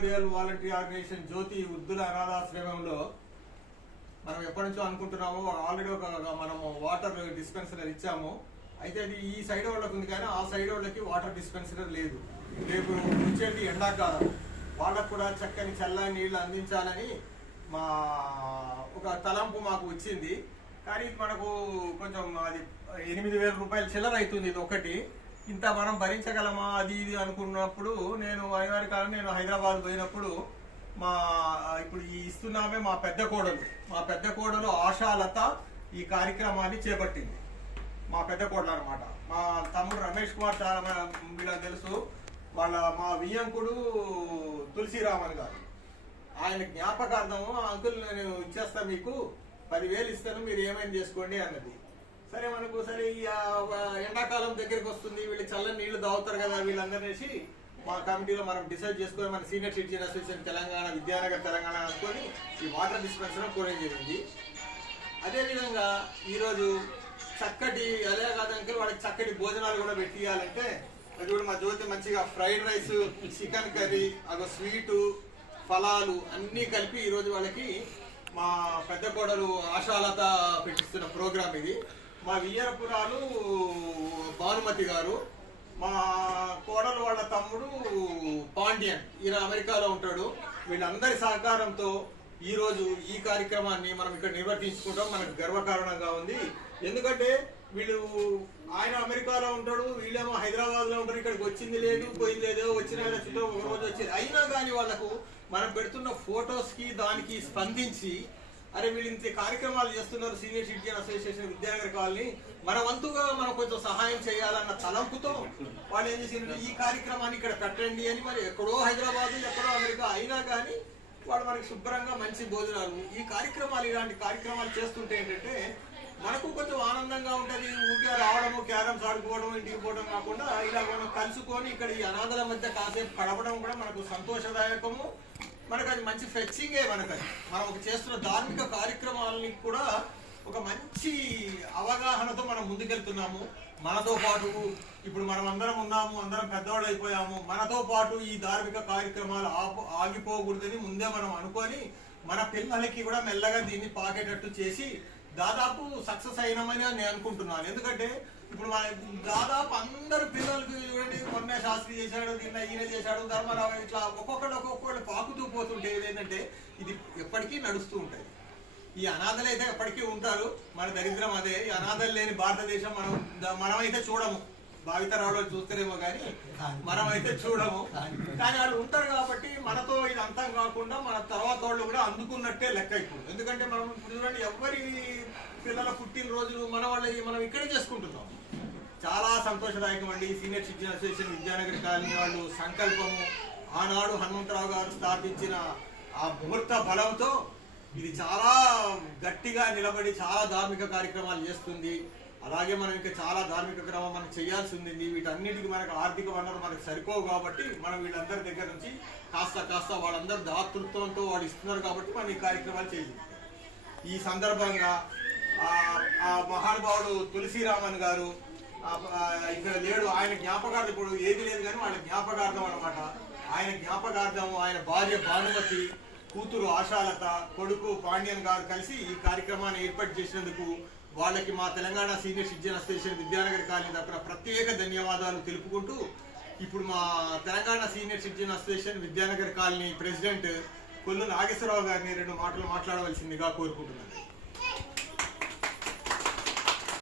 Memorial voluntary organisation జ్యోతి వృద్ధుల అనాథాశ్రమంలో మనం ఎప్పటి నుంచో అనుకుంటున్నాము. ఆల్రెడీ మనము వాటర్ డిస్పెన్సరీ ఇచ్చాము. అయితే అది ఈ సైడ్ వాళ్ళకి ఉంది కానీ ఆ సైడ్ వాళ్ళకి వాటర్ డిస్పెన్సరీ లేదు. రేపు వచ్చేది ఎండాకాలం, వాళ్ళకు కూడా చక్కని చల్లని నీళ్లు అందించాలని మా ఒక తలంపు మాకు వచ్చింది. కానీ మనకు కొంచెం అది 8,000 రూపాయలు చిల్లర అవుతుంది. ఇది ఒకటి ఇంత మనం భరించగలమా అది ఇది అనుకున్నప్పుడు నేను హైదరాబాద్ పోయినప్పుడు ఇప్పుడు ఈ ఇస్తున్నామే మా పెద్ద కోడలు ఆశాలత ఈ కార్యక్రమాన్ని చేపట్టింది. మా పెద్ద కోడలు అనమాట. మా తమ్ముడు రమేష్ కుమార్ చాలా వీళ్ళకి తెలుసు. మా వియ్యంకుడు తులసిరామన్ గారు, ఆయన జ్ఞాపకార్థము అంకుల్ నేను ఇచ్చేస్తా, మీకు 10,000 ఇస్తాను, మీరు ఏమైనా చేసుకోండి అన్నది. సరే మనకు సరే ఈ ఎండాకాలం దగ్గరికి వస్తుంది, వీళ్ళు చల్లని నీళ్లు తాగుతారు కదా వీళ్ళందరినేసి మా కమిటీలో మనం డిసైడ్ చేసుకొని మన senior citizen association Telangana Vidyanagar Telangana అనుకొని ఈ వాటర్ డిస్పెన్సరీ కోరేం జరిగింది. అదేవిధంగా ఈరోజు చక్కటి అదే కాదంటే వాళ్ళకి చక్కటి భోజనాలు కూడా పెట్టియాలంటే అది కూడా మా జ్యోతి మంచిగా ఫ్రైడ్ రైస్, చికెన్ కర్రీ, అదో స్వీటు, ఫలాలు అన్నీ కలిపి ఈరోజు వాళ్ళకి మా పెద్ద కోడలు ఆశాలత పెట్టిస్తున్న ప్రోగ్రామ్ ఇది. మా వియ్యరపురాలు భానుమతి గారు, మా కోడలు వాళ్ళ తమ్ముడు పాండ్యన్, ఈయన అమెరికాలో ఉంటాడు. వీళ్ళందరి సహకారంతో ఈరోజు ఈ కార్యక్రమాన్ని మనం ఇక్కడ నిర్వర్తించుకుంటాం. మనకు గర్వకారణంగా ఉంది. ఎందుకంటే ఆయన అమెరికాలో ఉంటాడు, వీళ్ళేమో హైదరాబాద్ లో ఉంటారు. ఇక్కడికి వచ్చింది లేదు, పోయింది లేదు, వచ్చిన చుట్టూ ఒక రోజు వచ్చేది. అయినా కానీ వాళ్ళకు మనం పెడుతున్న ఫొటోస్ కి దానికి స్పందించి అరే వీళ్ళు ఇంత కార్యక్రమాలు చేస్తున్నారు senior citizen association Vidyanagar colony, మన వంతుగా మనం కొంచెం సహాయం చేయాలన్న తలంపుతో వాళ్ళు ఏం చేసిందంటే ఈ కార్యక్రమాన్ని ఇక్కడ పెట్టండి అని. మరి ఎక్కడో హైదరాబాద్, ఎక్కడో అమెరికా అయినా కానీ వాళ్ళు మనకి శుభ్రంగా మంచి భోజనాలు, ఈ కార్యక్రమాలు ఇలాంటి కార్యక్రమాలు చేస్తుంటే ఏంటంటే మనకు కొంచెం ఆనందంగా ఉంటుంది. ఊరికే రావడము, క్యారమ్స్ ఆడుకోవడం, ఇంటికి పోవడం కాకుండా ఇలా మనం కలుసుకొని ఇక్కడ ఈ అనాథల మధ్య కాసేపు గడపడం కూడా మనకు సంతోషదాయకము. మనకు అది మంచి ఫెచ్చింగే. మనం చేస్తున్న ధార్మిక కార్యక్రమాలని కూడా ఒక మంచి అవగాహనతో మనం ముందుకెళ్తున్నాము. మనతో పాటు ఇప్పుడు మనం అందరం ఉన్నాము, అందరం పెద్దవాళ్ళు అయిపోయాము. మనతో పాటు ఈ ధార్మిక కార్యక్రమాలు ఆగిపోకూడదని ముందే మనం అనుకొని మన పిల్లలకి కూడా మెల్లగా దీన్ని పాకేటట్టు చేసి దాదాపు సక్సెస్ అయినామని నేను అనుకుంటున్నాను. ఎందుకంటే ఇప్పుడు మన దాదాపు అందరు పిల్లలకి చూడండి, మొన్న శాస్త్రి చేశాడు, ఈయన చేశాడు, ధర్మరావు, ఇట్లా ఒక్కొక్కళ్ళు పాకుతూ పోతుంటే ఏంటంటే ఇది ఎప్పటికీ నడుస్తూ ఉంటుంది. ఈ అనాథలు అయితే ఎప్పటికీ ఉంటారు. మన దరిద్రం అదే. ఈ అనాథలు లేని భారతదేశం మనమైతే చూడము. భావితరాలు చూస్తారేమో కానీ మనమైతే చూడము. కానీ వాళ్ళు ఉంటారు కాబట్టి మనతో ఇది అంతం కాకుండా మన తర్వాత వాళ్ళు కూడా అందుకున్నట్టే లెక్క ఇప్పుడు. ఎందుకంటే మనం ఇప్పుడు చూడండి, ఎవరి పిల్లల పుట్టినరోజులు మనం ఇక్కడే చేసుకుంటున్నాం. చాలా సంతోషదాయకం అండి. Senior citizen association Vidyanagar colony వాళ్ళు సంకల్పము, ఆనాడు హనుమంతరావు గారు స్థాపించిన ఆ ముహూర్త బలంతో ఇది చాలా గట్టిగా నిలబడి చాలా ధార్మిక కార్యక్రమాలు చేస్తుంది. అలాగే మనం ఇంకా చాలా ధార్మిక క్రమం మనం చేయాల్సి ఉంది. వీటన్నిటికీ మనకు ఆర్థిక వనరులు మనకు సరిపోవు కాబట్టి మనం వీళ్ళందరి దగ్గర నుంచి కాస్త వాళ్ళందరూ దాతృత్వంతో వాళ్ళు ఇస్తున్నారు కాబట్టి మనం ఈ కార్యక్రమాలు చేయాలి. ఈ సందర్భంగా ఆ మహానుభావుడు తులసిరామన్ గారు ఇక్కడ లేడు, ఆయన జ్ఞాపకార్థం ఇప్పుడు ఏది లేదు కానీ వాళ్ళ జ్ఞాపకార్థం అనమాట. ఆయన జ్ఞాపకార్థం ఆయన భార్య భానుమతి, కూతురు ఆశాలత, కొడుకు పాండ్యన్ గారు కలిసి ఈ కార్యక్రమాన్ని ఏర్పాటు చేసినందుకు వాళ్ళకి మా Telangana senior citizen association Vidyanagar colony తరపున ప్రత్యేక ధన్యవాదాలు తెలుపుకుంటూ ఇప్పుడు మా Telangana senior citizen association Vidyanagar colony president Kollu Nageswararao గారిని 2 మాటలు మాట్లాడవలసిందిగా కోరుకుంటున్నాను.